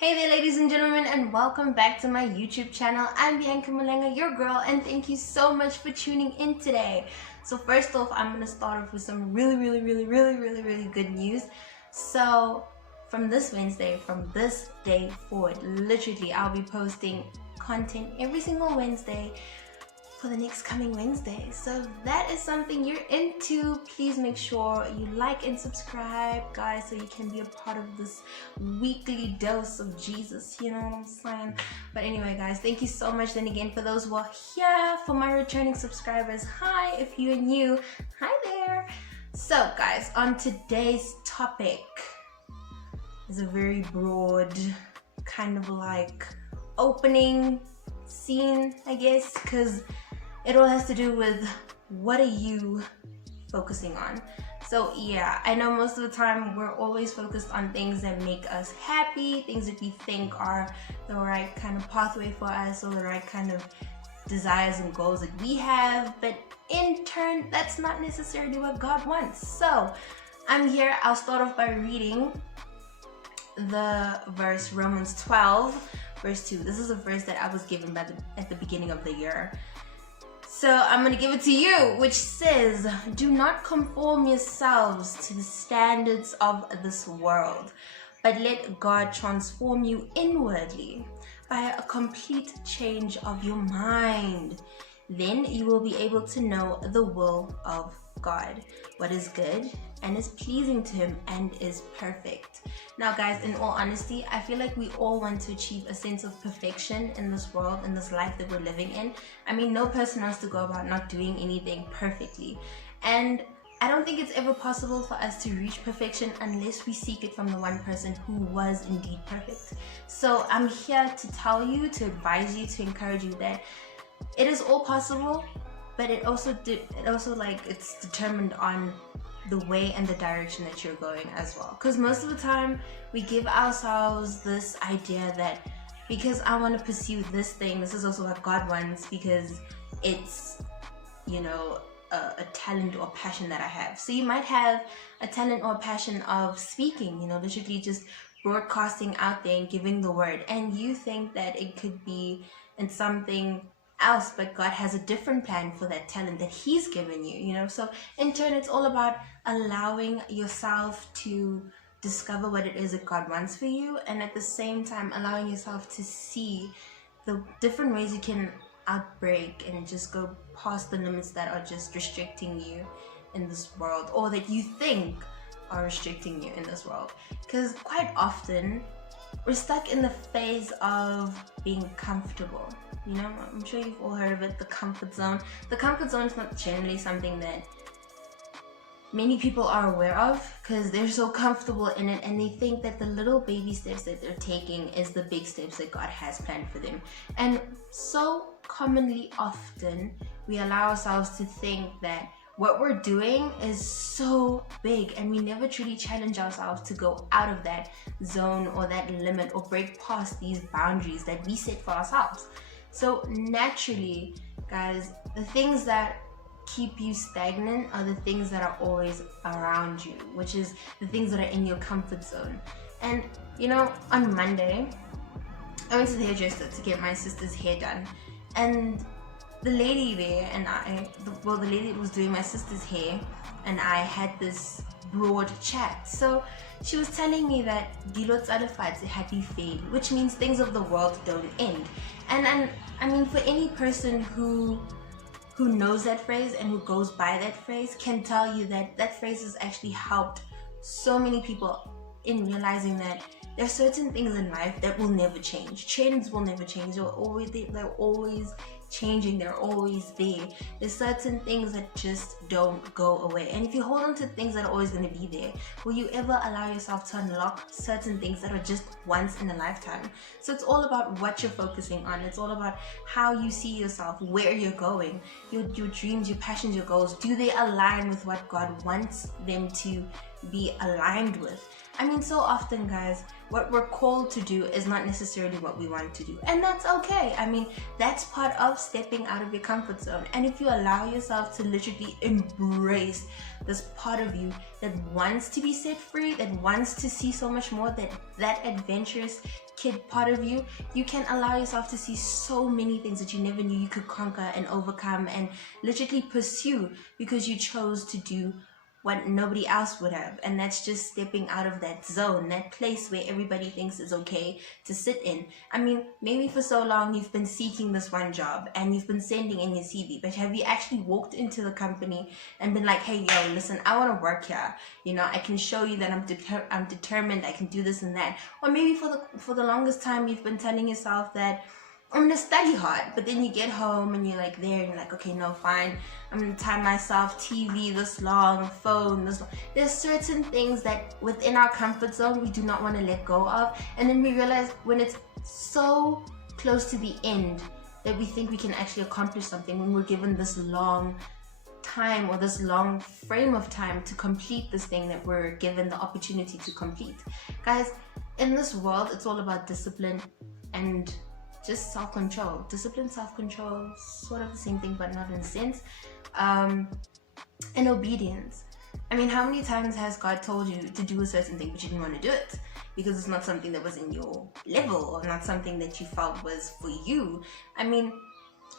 Hey there, ladies and gentlemen, and welcome back to my YouTube channel. I'm Bianca Malenga, your girl, and thank you so much for tuning in today. So first off, I'm going to start off with some really good news. So from this Wednesday, from this day forward, literally I'll be posting content every single Wednesday for the next coming Wednesday. So that is something you're into. Please make sure you like and subscribe, guys, so you can be a part of this weekly dose of Jesus, you know what I'm saying? But anyway, guys, thank you so much. Then again, for those who are here, for my returning subscribers, hi. If you're new, hi there. So guys, on today's topic is a very broad kind of like opening scene, I guess, because it all has to do with what are you focusing on. So yeah, I know most of the time we're always focused on things that make us happy, things that we think are the right kind of pathway for us or the right kind of desires and goals that we have, but in turn that's not necessarily what God wants. So I'm here, I'll start off by reading the verse Romans 12 verse 2. This is a verse that I was given at the beginning of the year. So I'm going to give it to you, which says, "Do not conform yourselves to the standards of this world, but let God transform you inwardly by a complete change of your mind. Then you will be able to know the will of God, what is good and is pleasing to Him and is perfect." Now guys, in all honesty, I feel like we all want to achieve a sense of perfection in this world, in this life that we're living in. I mean, no person wants to go about not doing anything perfectly. And I don't think it's ever possible for us to reach perfection unless we seek it from the one person who was indeed perfect. So I'm here to tell you, to advise you, to encourage you that it is all possible, but it's determined on the way and the direction that you're going as well. Because most of the time we give ourselves this idea that because I want to pursue this thing, this is also what God wants, because it's, you know, a talent or passion that I have. So you might have a talent or a passion of speaking, you know, literally just broadcasting out there and giving the word, and you think that it could be in something else, but God has a different plan for that talent that He's given you, you know. So in turn, it's all about allowing yourself to discover what it is that God wants for you, and at the same time allowing yourself to see the different ways you can outbreak and just go past the limits that are just restricting you in this world, or that you think are restricting you in this world. Because quite often we're stuck in the phase of being comfortable. You know, I'm sure you've all heard of it, the comfort zone. The comfort zone is not generally something that many people are aware of, because they're so comfortable in it and they think that the little baby steps that they're taking is the big steps that God has planned for them. And so commonly often we allow ourselves to think that what we're doing is so big, and we never truly challenge ourselves to go out of that zone or that limit or break past these boundaries that we set for ourselves. So naturally, guys, the things that keep you stagnant are the things that are always around you, which is the things that are in your comfort zone. And you know, on Monday, I went to the hairdresser to get my sister's hair done, and the lady there and the lady that was doing my sister's hair and I had this broad chat. So she was telling me that dilo tsa lefatshe happy fade, which means things of the world don't end. And I mean, for any person who knows that phrase and who goes by that phrase can tell you that that phrase has actually helped so many people in realizing that there are certain things in life that will never change. Trends will never change. They're always changing, they're always there. There's certain things that just don't go away. And if you hold on to things that are always going to be there, will you ever allow yourself to unlock certain things that are just once in a lifetime? So it's all about what you're focusing on. It's all about how you see yourself, where you're going, your dreams, your passions, your goals. Do they align with what God wants them to be aligned with. I mean, so often, guys, what we're called to do is not necessarily what we want to do. And that's okay. I mean, that's part of stepping out of your comfort zone. And if you allow yourself to literally embrace this part of you that wants to be set free, that wants to see so much more, that adventurous kid part of you, you can allow yourself to see so many things that you never knew you could conquer and overcome and literally pursue, because you chose to do what nobody else would have. And that's just stepping out of that zone, that place where everybody thinks is okay to sit in. I mean, maybe for so long you've been seeking this one job and you've been sending in your CV, but have you actually walked into the company and been like, hey, yo, listen, I want to work here. You know, I can show you that I'm determined, I can do this and that. Or maybe for the longest time you've been telling yourself that I'm gonna study hard, but then you get home and you're like there and you're like, okay, no, fine, I'm gonna time myself, TV this long, phone this long. There's certain things that within our comfort zone we do not want to let go of, and then we realize when it's so close to the end that we think we can actually accomplish something when we're given this long time or this long frame of time to complete this thing that we're given the opportunity to complete. Guys, in this world, it's all about discipline and just self-control. Discipline, self-control, sort of the same thing, but not in a sense. And obedience. I mean, how many times has God told you to do a certain thing, but you didn't want to do it because it's not something that was in your level or not something that you felt was for you? I mean,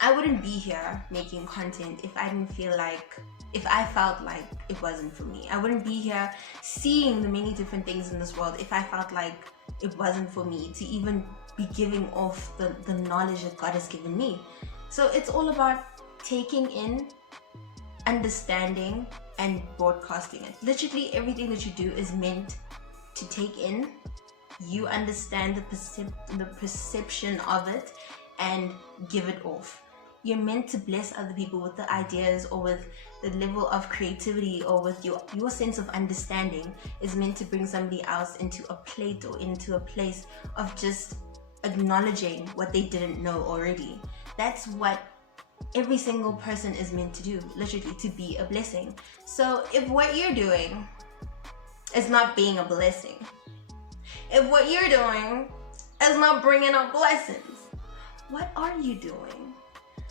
I wouldn't be here making content if I felt like it wasn't for me. I wouldn't be here seeing the many different things in this world if I felt like it wasn't for me to even be giving off the knowledge that God has given me. So it's all about taking in, understanding, and broadcasting it. Literally everything that you do is meant to take in, you understand the perception of it, and give it off. You're meant to bless other people with the ideas or with the level of creativity or with your sense of understanding is meant to bring somebody else into a plate or into a place of just acknowledging what they didn't know already. That's what every single person is meant to do, literally, to be a blessing. So if what you're doing is not being a blessing, if what you're doing is not bringing up blessings, what are you doing?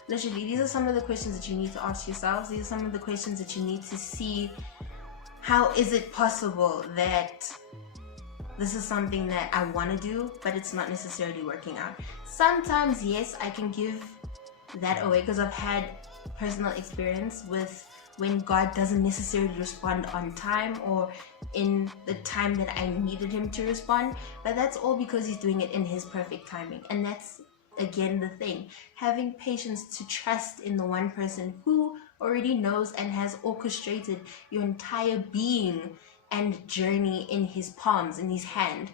Literally, these are some of the questions that you need to ask yourselves. These are some of the questions that you need to see. How is it possible that this is something that I want to do, but it's not necessarily working out? Sometimes, yes, I can give that away because I've had personal experience with when God doesn't necessarily respond on time or in the time that I needed him to respond, but that's all because he's doing it in his perfect timing. And that's, again, the thing, having patience to trust in the one person who already knows and has orchestrated your entire being and journey in his palms, in his hand.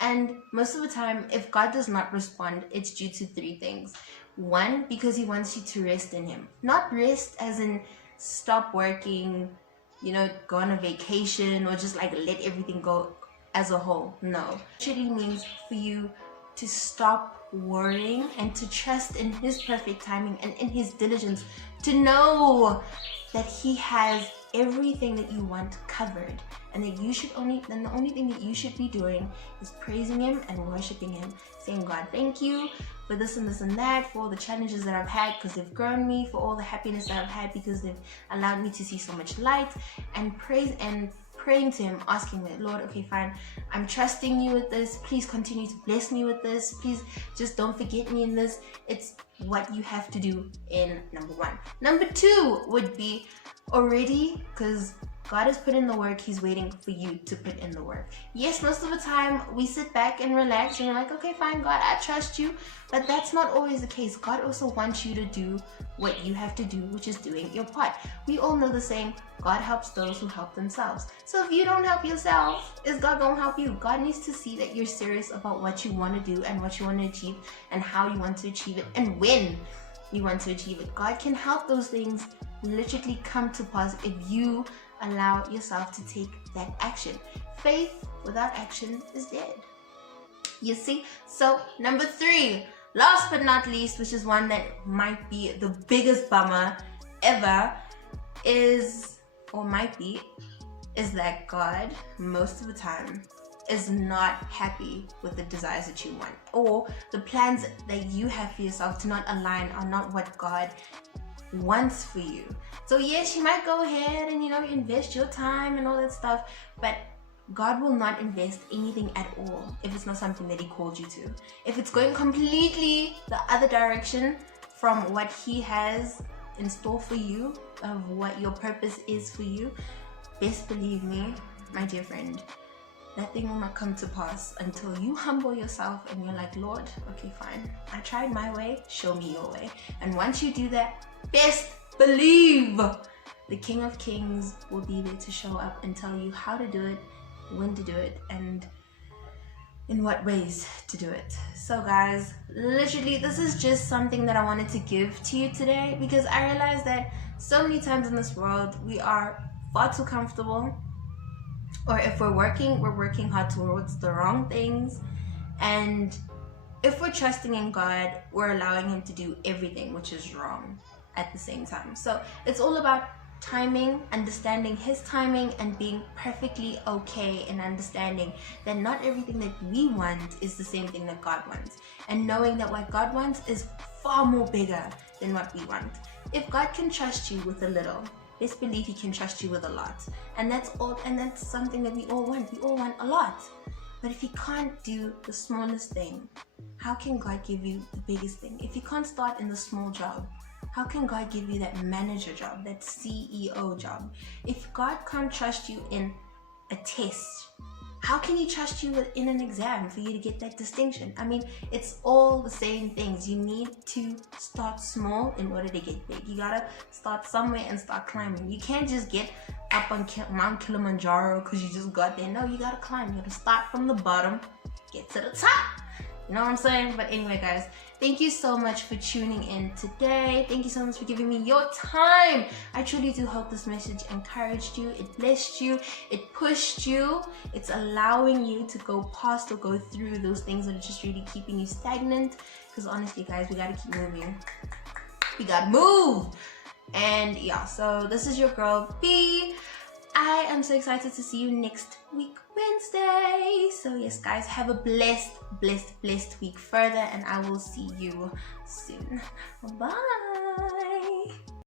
And most of the time, if God does not respond, it's due to three things. One, because he wants you to rest in him. Not rest as in stop working, go on a vacation, or just like let everything go as a whole. No. It really means for you to stop worrying and to trust in his perfect timing and in his diligence, to know that he has everything that you want covered, and that the only thing that you should be doing is praising him and worshiping him, saying, God, thank you for this and this and that, for all the challenges that I've had because they've grown me, for all the happiness that I've had because they've allowed me to see so much light, and praying to him, asking that, Lord, okay, fine, I'm trusting you with this. Please continue to bless me with this. Please just don't forget me in this. It's what you have to do in number one. Number two would be already, because God has put in the work, he's waiting for you to put in the work. Yes, most of the time we sit back and relax and we're like, okay, fine, God, I trust you. But that's not always the case. God also wants you to do what you have to do, which is doing your part. We all know the saying, God helps those who help themselves. So if you don't help yourself, is God gonna help you? God needs to see that you're serious about what you want to do and what you want to achieve and how you want to achieve it and when you want to achieve it. God can help those things literally come to pass if you allow yourself to take that action. Faith without action is dead. You see? So number three, last but not least, which is one that might be the biggest bummer ever, is is that God, most of the time, is not happy with the desires that you want, or the plans that you have for yourself do not align, are not what God wants for you. So yes, you might go ahead and invest your time and all that stuff, but God will not invest anything at all if it's not something that He called you to. If it's going completely the other direction from what He has in store for you, of what your purpose is for you, best believe me, my dear friend, that thing will not come to pass until you humble yourself and you're like, Lord, okay, fine. I tried my way, show me your way. And once you do that, best believe the King of Kings will be there to show up and tell you how to do it, when to do it, and in what ways to do it. So guys, literally, this is just something that I wanted to give to you today, because I realized that so many times in this world, we are far too comfortable, or if we're working hard towards the wrong things. And if we're trusting in God, we're allowing Him to do everything, which is wrong at the same time. So it's all about timing, understanding His timing, and being perfectly okay in understanding that not everything that we want is the same thing that God wants, and knowing that what God wants is far more bigger than what we want. If God can trust you with a little, best believe He can trust you with a lot. And that's all, and that's something that we all want. We all want a lot. But if He can't do the smallest thing, how can God give you the biggest thing? If you can't start in the small job, how can God give you that manager job, that CEO job? If God can't trust you in a test, how can He trust you in an exam for you to get that distinction? I mean, it's all the same things. You need to start small in order to get big. You gotta start somewhere and start climbing. You can't just get up on Mount Kilimanjaro because you just got there. No, you gotta climb. You gotta start from the bottom, get to the top. You know what I'm saying? But anyway, guys, thank you so much for tuning in today. Thank you so much for giving me your time. I truly do hope this message encouraged you, it blessed you, it pushed you, it's allowing you to go past or go through those things that are just really keeping you stagnant. Because honestly, guys, we gotta keep moving. We gotta move. And yeah, so this is your girl B. I am so excited to see you next week, Wednesday. So yes, guys, have a blessed week further, and I will see you soon. Bye.